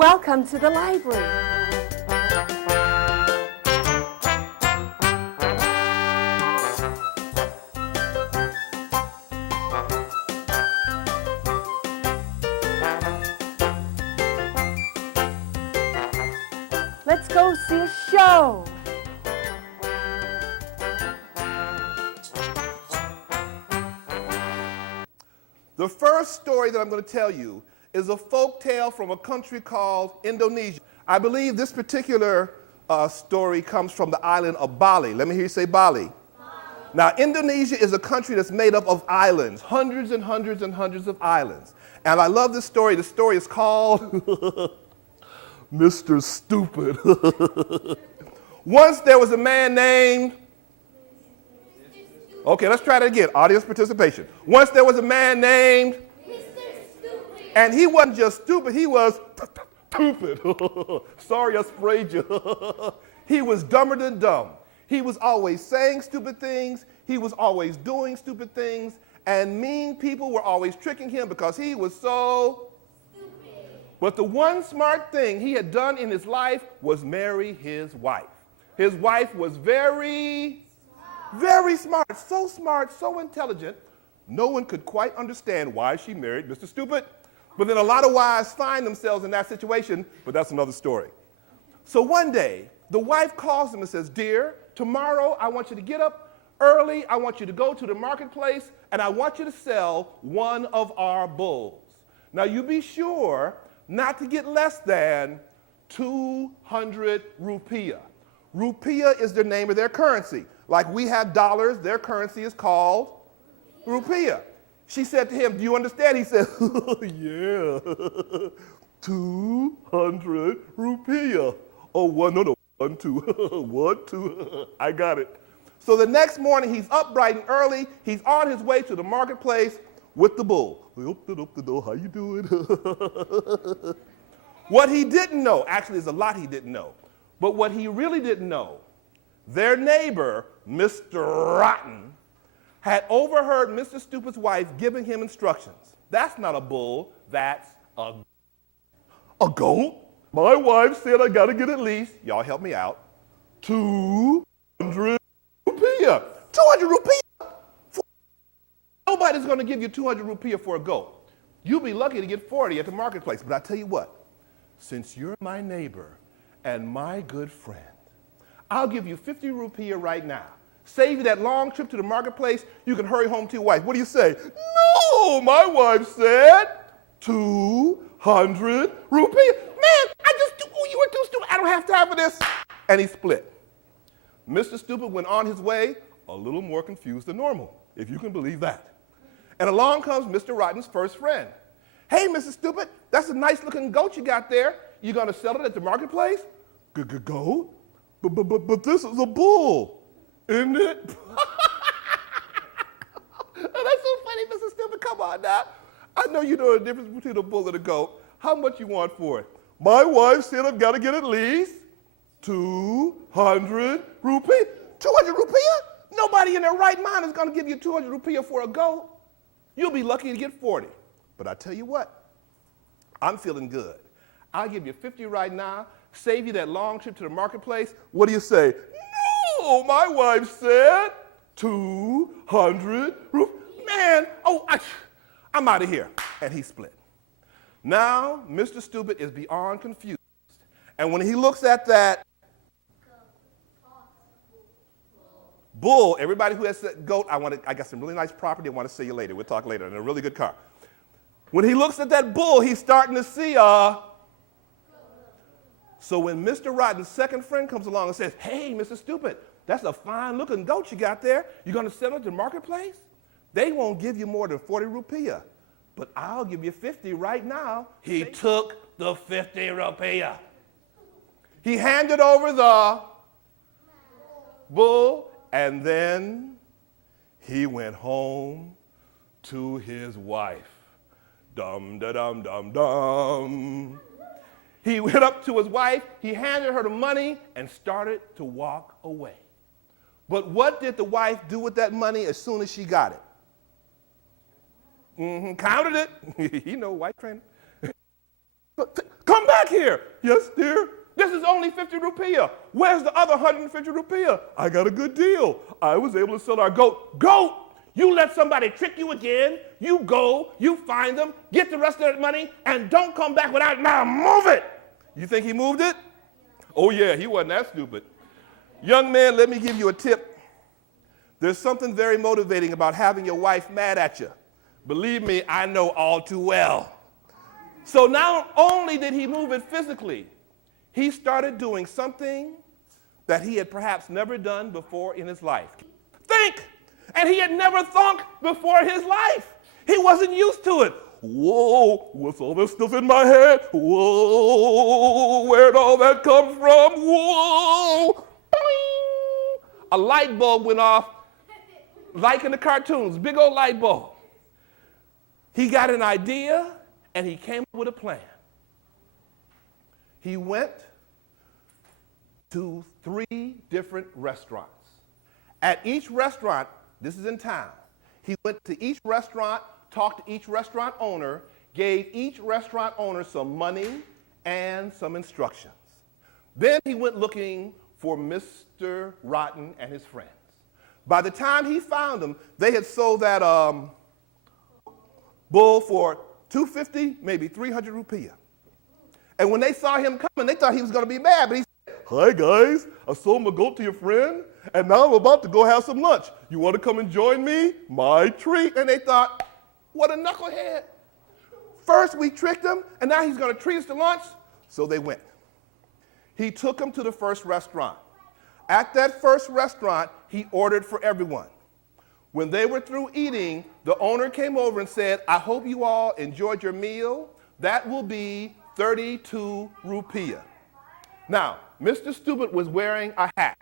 Welcome to the library. Let's go see a show. The first story that I'm going to tell you is a folk tale from a country called Indonesia. I believe this particular story comes from the island of Bali. Let me hear you say Bali. Bali. Now, Indonesia is a country that's made up of islands, hundreds and hundreds and hundreds of islands. And I love this story. The story is called Mr. Stupid. Once there was a man named... Okay, let's try that again. Audience participation. Once there was a man named... And he wasn't just stupid, he was stupid. Sorry, I sprayed you. He was dumber than dumb. He was always saying stupid things. He was always doing stupid things. And mean people were always tricking him because he was so stupid. But the one smart thing he had done in his life was marry his wife. His wife was very smart, so intelligent. No one could quite understand why she married Mr. Stupid. But then a lot of wives find themselves in that situation, but that's another story. So one day, the wife calls him and says, "Dear, tomorrow I want you to get up early. I want you to go to the marketplace, and I want you to sell one of our bulls. Now, you be sure not to get less than 200 rupiah. Rupiah is the name of their currency. Like we have dollars, their currency is called rupiah." She said to him, "Do you understand?" He said, "Yeah, 200 rupiah. Oh, one, two, I got it." So the next morning, he's up bright and early. He's on his way to the marketplace with the bull. How you doing? What he didn't know, actually there's a lot he didn't know, but what he really didn't know, their neighbor, Mr. Rotten, had overheard Mr. Stupid's wife giving him instructions. That's not a bull, that's a goat. My wife said I gotta get at least, y'all help me out, 200 rupiah. 200 rupiah? Nobody's gonna give you 200 rupiah for a goat. You'll be lucky to get 40 at the marketplace. But I tell you what, since you're my neighbor and my good friend, I'll give you 50 rupiah right now. Save you that long trip to the marketplace. You can hurry home to your wife. What do you say? "No, my wife said 200 rupiah. Man, you were too stupid. I don't have time for this." And he split. Mr. Stupid went on his way a little more confused than normal, if you can believe that. And along comes Mr. Rotten's first friend. "Hey, Mr. Stupid, that's a nice looking goat you got there. You gonna sell it at the marketplace?" "Goat? But this is a bull. Isn't it?" That's so funny, Mr. Stupid. Come on now. I know you know the difference between a bull and a goat. How much you want for it? "My wife said I've got to get at least 200 rupiah. 200 rupiah? Nobody in their right mind is going to give you 200 rupiah for a goat. You'll be lucky to get 40. But I tell you what, I'm feeling good. I'll give you 50 right now, save you that long trip to the marketplace." What do you say? "No, my wife said 200 rupiah. Man, I'm out of here." And he split. Now, Mr. Stupid is beyond confused. And when he looks at that bull, everybody who has that goat, I got some really nice property. I want to see you later. We'll talk later. In a really good car. When he looks at that bull, he's starting to see So when Mr. Rotten's second friend comes along and says, "Hey, Mr. Stupid, that's a fine looking goat you got there. You going to sell it at the marketplace? They won't give you more than 40 rupiah, but I'll give you 50 right now." He took the 50 rupiah. He handed over the bull, and then he went home to his wife. Dum-da-dum-dum-dum. He went up to his wife, he handed her the money, and started to walk away. But what did the wife do with that money as soon as she got it? Counted it. You know, wife training. "Come back here. Yes, dear. This is only 50 rupiah. Where's the other 150 rupiah? I got a good deal. I was able to sell our goat. Goat! You let somebody trick you again. You go, you find them, get the rest of that money, and don't come back without it. Now move it. You think he moved it? Oh, yeah, he wasn't that stupid. Young man, let me give you a tip. There's something very motivating about having your wife mad at you. Believe me, I know all too well. So not only did he move it physically, he started doing something that he had perhaps never done before in his life. Think! And he had never thunk before in his life. He wasn't used to it. Whoa, what's all this stuff in my head? Whoa, where'd all that come from? Whoa, boing. A light bulb went off, like in the cartoons, big old light bulb. He got an idea, and he came up with a plan. He went to 3 different restaurants. At each restaurant, this is in town, he went to each restaurant, talked to each restaurant owner, gave each restaurant owner some money and some instructions. Then he went looking for Mr. Rotten and his friends. By the time he found them, they had sold that bull for 250, maybe 300 rupiah. And when they saw him coming, they thought he was going to be mad, but he said, hi guys, I sold my goat to your friend, and now I'm about to go have some lunch. You want to come and join me? My treat. And they thought, what a knucklehead. First we tricked him, and now he's going to treat us to lunch. So they went. He took them to the first restaurant. At that first restaurant, he ordered for everyone. When they were through eating, the owner came over and said, I hope you all enjoyed your meal. That will be 32 rupiah. Now, Mr. Stupid was wearing a hat.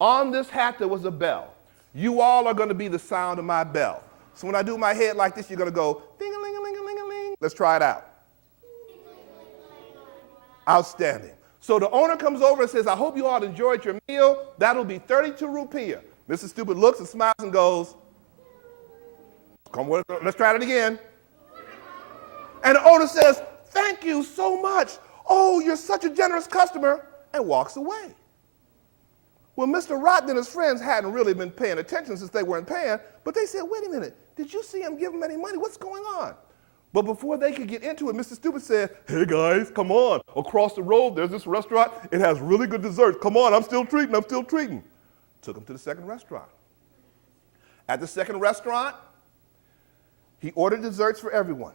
On this hat, there was a bell. You all are going to be the sound of my bell. So when I do my head like this, you're going to go, ding-a-ling-a-ling-a-ling-a-ling. Let's try it out. Outstanding. So the owner comes over and says, I hope you all enjoyed your meal. That'll be 32 rupiah. Mr. Stupid looks and smiles and goes, come on, let's try it again. And the owner says, thank you so much. Oh, you're such a generous customer, and walks away. Well, Mr. Rotten and his friends hadn't really been paying attention since they weren't paying, but they said, wait a minute, did you see him give him any money? What's going on? But before they could get into it, Mr. Stupid said, hey guys, come on. Across the road, there's this restaurant. It has really good desserts. Come on, I'm still treating. Took him to the second restaurant. At the second restaurant, he ordered desserts for everyone.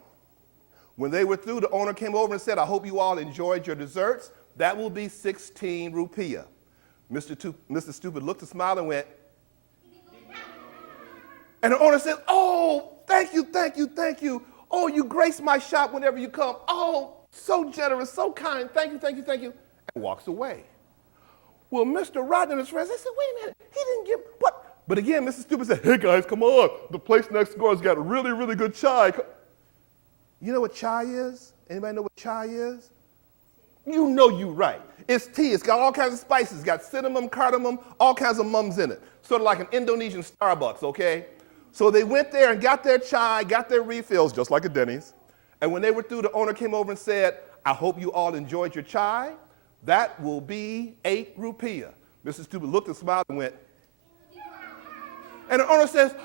When they were through, the owner came over and said, I hope you all enjoyed your desserts. That will be 16 rupiah. Mr. Stupid looked and smiled and went. And the owner said, oh, thank you. Oh, you grace my shop whenever you come. Oh, so generous, so kind. Thank you. And walks away. Well, Mr. Rotten and his friends, they said, wait a minute, he didn't give, what? But again, Mr. Stupid said, hey guys, come on. The place next door has got really, really good chai. You know what chai is? Anybody know what chai is? You know you right. It's tea. It's got all kinds of spices. It's got cinnamon, cardamom, all kinds of mums in it. Sort of like an Indonesian Starbucks, okay? So they went there and got their chai, got their refills, just like a Denny's. And when they were through, the owner came over and said, I hope you all enjoyed your chai. That will be 8 rupiah. Mr. Stupid looked and smiled and went. And the owner says,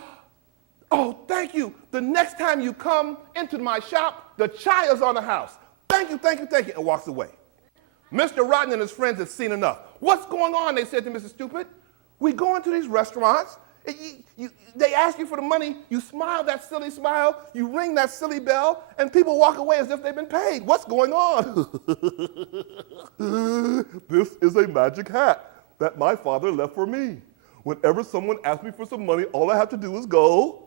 oh, thank you. The next time you come into my shop, the chai is on the house. Thank you, and walks away. Mr. Rotten and his friends had seen enough. What's going on, they said to Mr. Stupid. We go into these restaurants. They ask you for the money. You smile that silly smile. You ring that silly bell, and people walk away as if they've been paid. What's going on? This is a magic hat that my father left for me. Whenever someone asks me for some money, all I have to do is go,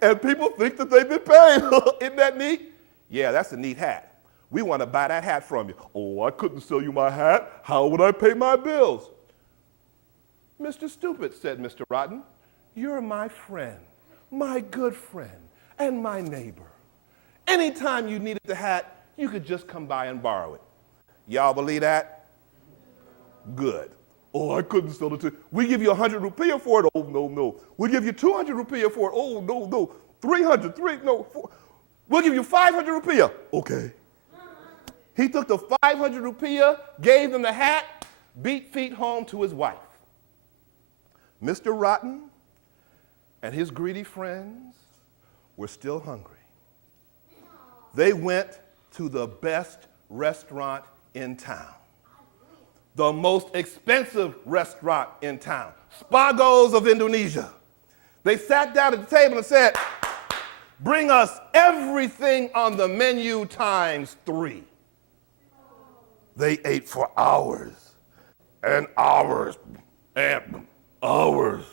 and people think that they've been paid. Isn't that neat? Yeah, that's a neat hat. We want to buy that hat from you. Oh, I couldn't sell you my hat. How would I pay my bills? Mr. Stupid, said Mr. Rotten, you're my friend, my good friend, and my neighbor. Anytime you needed the hat, you could just come by and borrow it. Y'all believe that? Good. Oh, I couldn't sell it to you. We give you 100 rupiah for it. Oh, no. We give you 200 rupiah for it. Oh, no. 300, 4. We'll give you 500 rupiah. Okay. He took the 500 rupiah, gave them the hat, beat feet home to his wife. Mr. Rotten and his greedy friends were still hungry. They went to the best restaurant in town, the most expensive restaurant in town, Spagos of Indonesia. They sat down at the table and said, "Bring us everything on the menu times 3. They ate for hours and hours and hours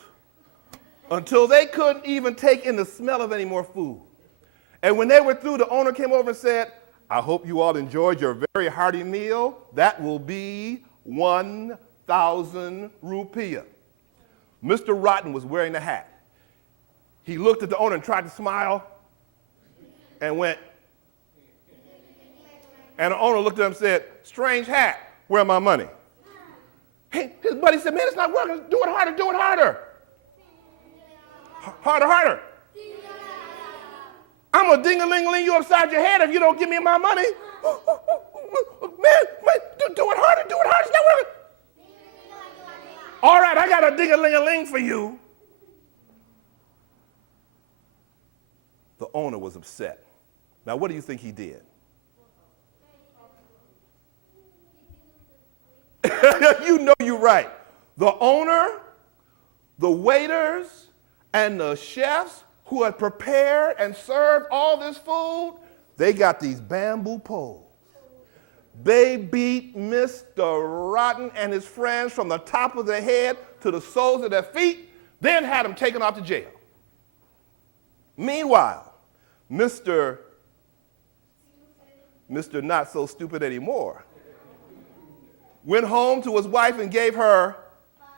until they couldn't even take in the smell of any more food. And when they were through, the owner came over and said, "I hope you all enjoyed your very hearty meal. That will be 1,000 rupiah." Mr. Rotten was wearing the hat. He looked at the owner and tried to smile and went. And the owner looked at him and said, "Strange hat, where my money?" Hey, his buddy said, "Man, it's not working. Do it harder, do it harder. Harder, harder. I'm going to ding-a-ling-a-ling you upside your head if you don't give me my money." Man, do it harder, do it harder. It's not working. All right, I got a ding-a-ling-a-ling for you. The owner was upset. Now, what do you think he did? You know you're right. The owner, the waiters, and the chefs who had prepared and served all this food, they got these bamboo poles. They beat Mr. Rotten and his friends from the top of their head to the soles of their feet, then had them taken off to jail. Meanwhile, Mr. Not So Stupid Anymore went home to his wife and gave her 500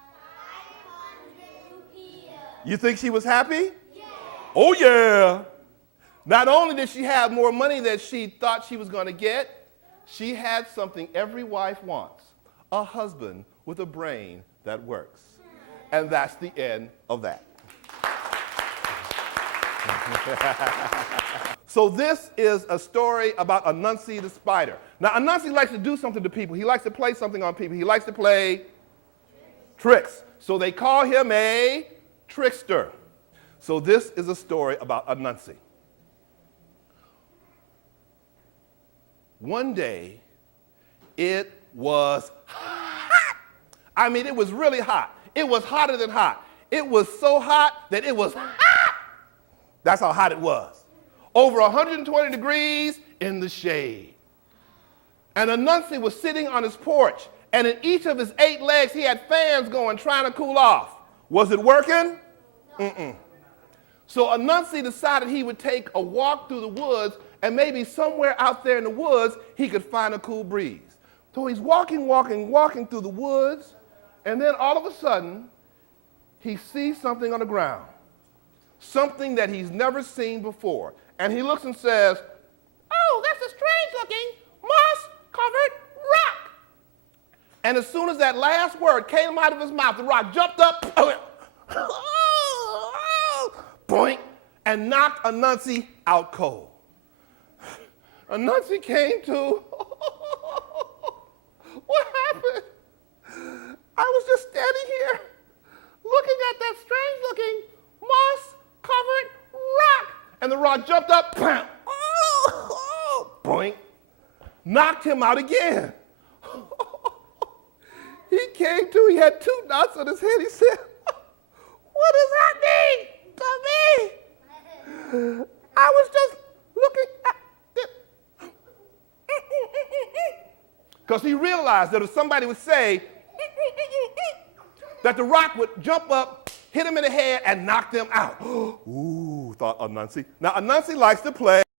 rupiah. You think she was happy? Yes. Oh, yeah. Not only did she have more money than she thought she was going to get, she had something every wife wants, a husband with a brain that works. And that's the end of that. So this is a story about Anansi the spider. Now, Anansi likes to do something to people. He likes to play something on people. He likes to play tricks. So they call him a trickster. So this is a story about Anansi. One day, it was hot. I mean, it was really hot. It was hotter than hot. It was so hot that it was hot. That's how hot it was. Over 120 degrees in the shade. And Anansi was sitting on his porch, and in each of his 8 legs, he had fans going, trying to cool off. Was it working? Mm-mm. So Anansi decided he would take a walk through the woods, and maybe somewhere out there in the woods, he could find a cool breeze. So he's walking through the woods, and then all of a sudden, he sees something on the ground. Something that he's never seen before. And he looks and says, "Oh, that's a strange-looking, moss-covered rock." And as soon as that last word came out of his mouth, the rock jumped up, boink, and knocked Anansi out cold. Anansi came to. What happened? I was just standing here looking at that strange-looking, moss-covered rock. And the rock jumped up, boink, knocked him out again. He came to, he had 2 knots on his head. He said, "What is happening to me? I was just looking at it." Because he realized that if somebody would say, that the rock would jump up, hit him in the head, and knock them out. Ooh, thought Anansi. Now, Anansi likes to play